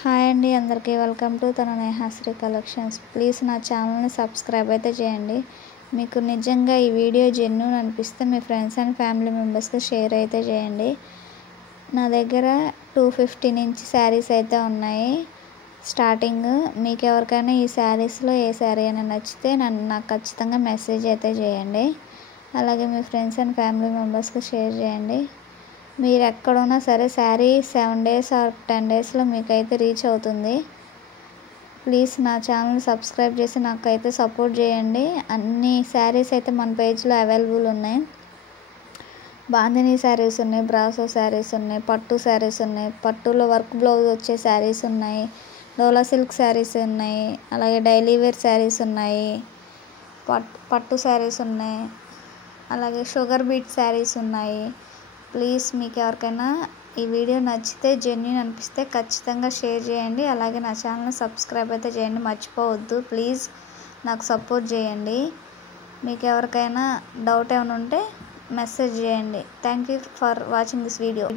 Hi అండి, అందరికీ welcome to తన నేహాశ్రీ కలెక్షన్స్. ప్లీజ్ నా ఛానల్ని సబ్స్క్రైబ్ అయితే చేయండి. మీకు నిజంగా ఈ వీడియో జెన్యూన్ అనిపిస్తే మీ ఫ్రెండ్స్ అండ్ ఫ్యామిలీ మెంబర్స్కి షేర్ అయితే చేయండి. నా దగ్గర 250 నుంచి శారీస్ అయితే ఉన్నాయి. స్టార్టింగ్ మీకు ఎవరికైనా ఈ శారీస్లో ఏ శారీ అయినా నచ్చితే నాకు ఖచ్చితంగా మెసేజ్ అయితే చేయండి. అలాగే మీ ఫ్రెండ్స్ అండ్ ఫ్యామిలీ మెంబర్స్కి షేర్ చేయండి. మీరు ఎక్కడున్నా సరే శారీ 7 days ఆర్ 10 daysలో మీకైతే రీచ్ అవుతుంది. ప్లీజ్ నా ఛానల్ సబ్స్క్రైబ్ చేసి నాకైతే సపోర్ట్ చేయండి. అన్ని శారీస్ అయితే మన పేజ్లో అవైలబుల్ ఉన్నాయి. బాందినీ శారీస్ ఉన్నాయి, బ్రాసో శారీస్ ఉన్నాయి, పట్టు శారీస్ ఉన్నాయి, పట్టులో వర్క్ బ్లౌజ్ వచ్చే శారీస్ ఉన్నాయి, డోలా సిల్క్ శారీస్ ఉన్నాయి, అలాగే డైలీ వేర్ శారీస్ ఉన్నాయి, పట్టు శారీస్ ఉన్నాయి, అలాగే షుగర్ బీట్ శారీస్ ఉన్నాయి. ప్లీజ్ మీకు ఎవరికైనా ఈ వీడియో నచ్చితే జెన్యూన్ అనిపిస్తే ఖచ్చితంగా షేర్ చేయండి. అలాగే నా ఛానల్ని సబ్స్క్రైబ్ అయితే చేయండి, మర్చిపోవద్దు. ప్లీజ్ నాకు సపోర్ట్ చేయండి. మీకు ఎవరికైనా డౌట్ ఏమైనా ఉంటే మెసేజ్ చేయండి. Thank you for watching this video.